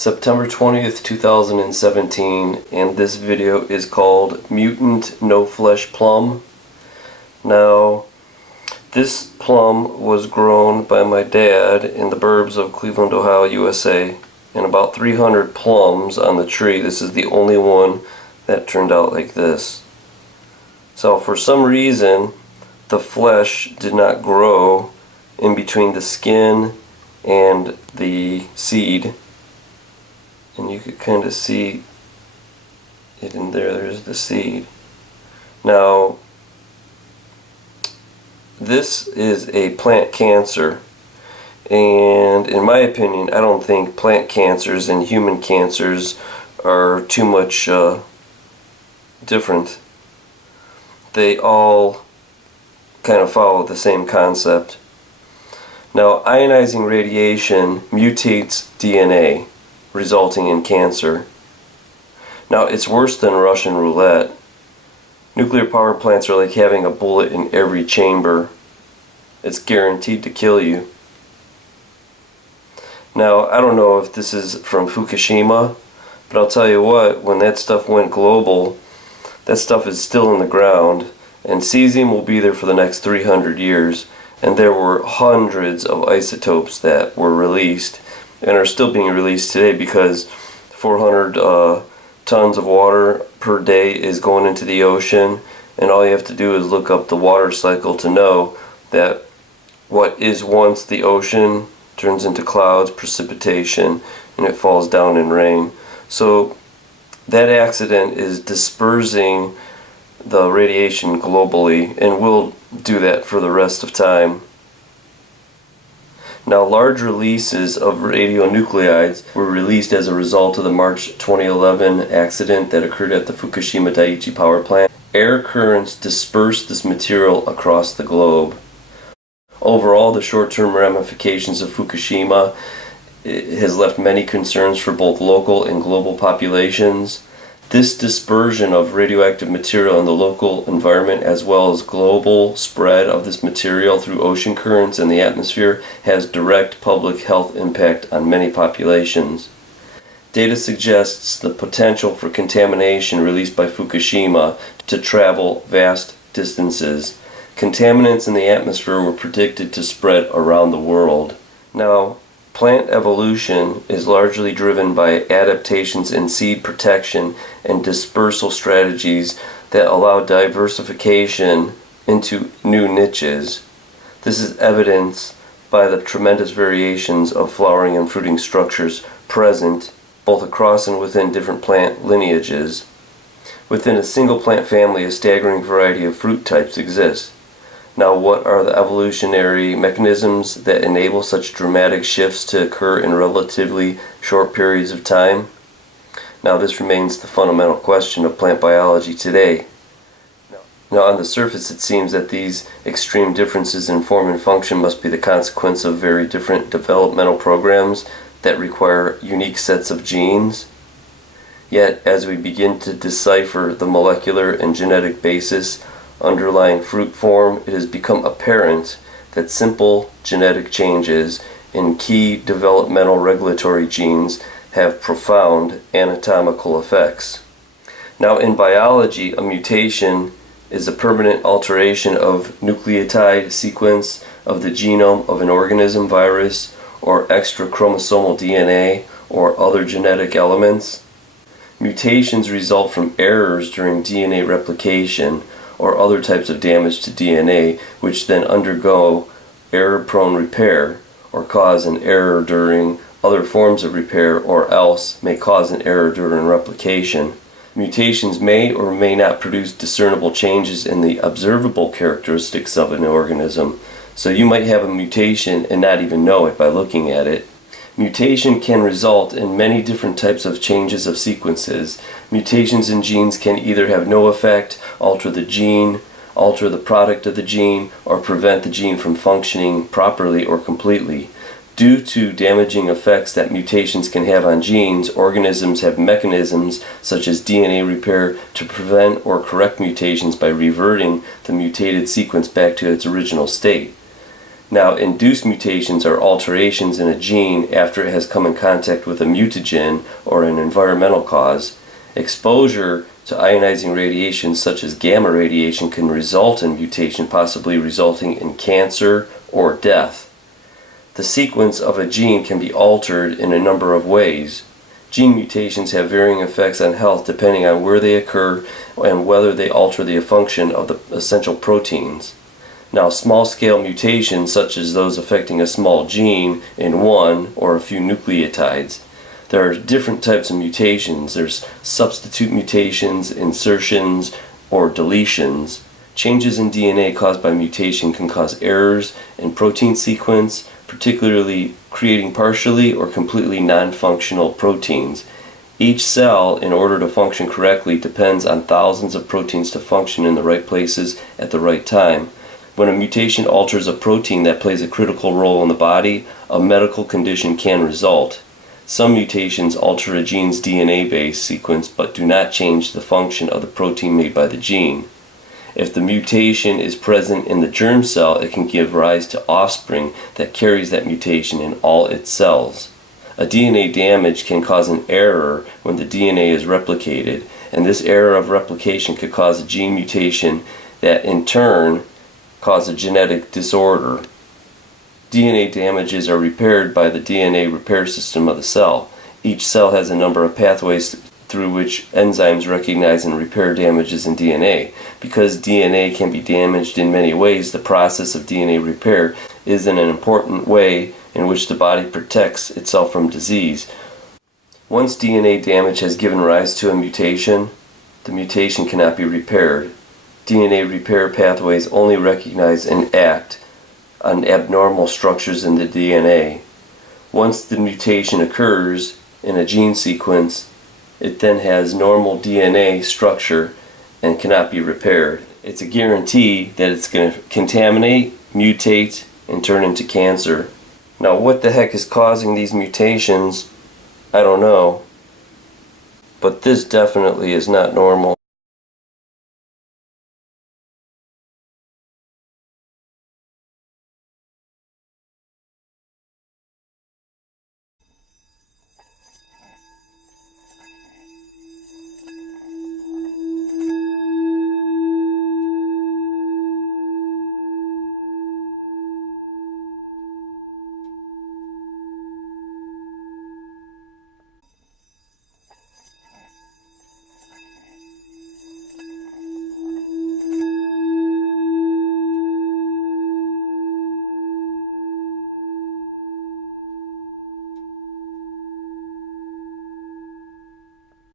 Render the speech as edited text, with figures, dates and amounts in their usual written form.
September 20th, 2017, and this video is called Mutant No Flesh Plum. Now, this plum was grown by my dad in the burbs of Cleveland, Ohio, USA, and about 300 plums on the tree. This is the only one that turned out like this. So for some reason, the flesh did not grow in between the skin and the seed. And you could kind of see it in there. There's the seed. Now, this is a plant cancer, and in my opinion, I don't think plant cancers and human cancers are too much different. They all kind of follow the same concept. Now, ionizing radiation mutates DNA, resulting in cancer. Now, it's worse than Russian roulette. Nuclear power plants are like having a bullet in every chamber. It's guaranteed to kill you. Now, I don't know if this is from Fukushima, but I'll tell you what, when that stuff went global, that stuff is still in the ground, and cesium will be there for the next 300 years. And there were hundreds of isotopes that were released and are still being released today, because 400 tons of water per day is going into the ocean, and all you have to do is look up the water cycle to know that what is once the ocean turns into clouds, precipitation, and it falls down in rain. So that accident is dispersing the radiation globally, and will do that for the rest of time. Now, large releases of radionuclides were released as a result of the March 2011 accident that occurred at the Fukushima Daiichi power plant. Air currents dispersed this material across the globe. Overall, the short-term ramifications of Fukushima has left many concerns for both local and global populations. This dispersion of radioactive material in the local environment, as well as global spread of this material through ocean currents and the atmosphere, has direct public health impact on many populations. Data suggests the potential for contamination released by Fukushima to travel vast distances. Contaminants in the atmosphere were predicted to spread around the world. Now, plant evolution is largely driven by adaptations in seed protection and dispersal strategies that allow diversification into new niches. This is evidenced by the tremendous variations of flowering and fruiting structures present both across and within different plant lineages. Within a single plant family, a staggering variety of fruit types exist. Now, what are the evolutionary mechanisms that enable such dramatic shifts to occur in relatively short periods of time? Now, this remains the fundamental question of plant biology today. Now, on the surface, it seems that these extreme differences in form and function must be the consequence of very different developmental programs that require unique sets of genes. Yet, as we begin to decipher the molecular and genetic basis underlying fruit form, it has become apparent that simple genetic changes in key developmental regulatory genes have profound anatomical effects. Now, in biology, a mutation is a permanent alteration of nucleotide sequence of the genome of an organism, virus, or extra chromosomal DNA, or other genetic elements. Mutations result from errors during DNA replication or other types of damage to DNA, which then undergo error-prone repair, or cause an error during other forms of repair, or else may cause an error during replication. Mutations may or may not produce discernible changes in the observable characteristics of an organism. So you might have a mutation and not even know it by looking at it. Mutation can result in many different types of changes of sequences. Mutations in genes can either have no effect, alter the gene, alter the product of the gene, or prevent the gene from functioning properly or completely. Due to damaging effects that mutations can have on genes, organisms have mechanisms such as DNA repair to prevent or correct mutations by reverting the mutated sequence back to its original state. Now, induced mutations are alterations in a gene after it has come in contact with a mutagen or an environmental cause. Exposure to ionizing radiation such as gamma radiation can result in mutation, possibly resulting in cancer or death. The sequence of a gene can be altered in a number of ways. Gene mutations have varying effects on health depending on where they occur and whether they alter the function of the essential proteins. Now, small-scale mutations, such as those affecting a small gene in one or a few nucleotides. There are different types of mutations. There's substitute mutations, insertions, or deletions. Changes in DNA caused by mutation can cause errors in protein sequence, particularly creating partially or completely non-functional proteins. Each cell, in order to function correctly, depends on thousands of proteins to function in the right places at the right time. When a mutation alters a protein that plays a critical role in the body, a medical condition can result. Some mutations alter a gene's DNA-based sequence but do not change the function of the protein made by the gene. If the mutation is present in the germ cell, it can give rise to offspring that carries that mutation in all its cells. A DNA damage can cause an error when the DNA is replicated, and this error of replication could cause a gene mutation that in turn cause a genetic disorder. DNA damages are repaired by the DNA repair system of the cell. Each cell has a number of pathways through which enzymes recognize and repair damages in DNA. Because DNA can be damaged in many ways, the process of DNA repair is an important way in which the body protects itself from disease. Once DNA damage has given rise to a mutation, the mutation cannot be repaired. DNA repair pathways only recognize and act on abnormal structures in the DNA. Once the mutation occurs in a gene sequence, it then has normal DNA structure and cannot be repaired. It's a guarantee that it's going to contaminate, mutate, and turn into cancer. Now, what the heck is causing these mutations? I don't know. But this definitely is not normal.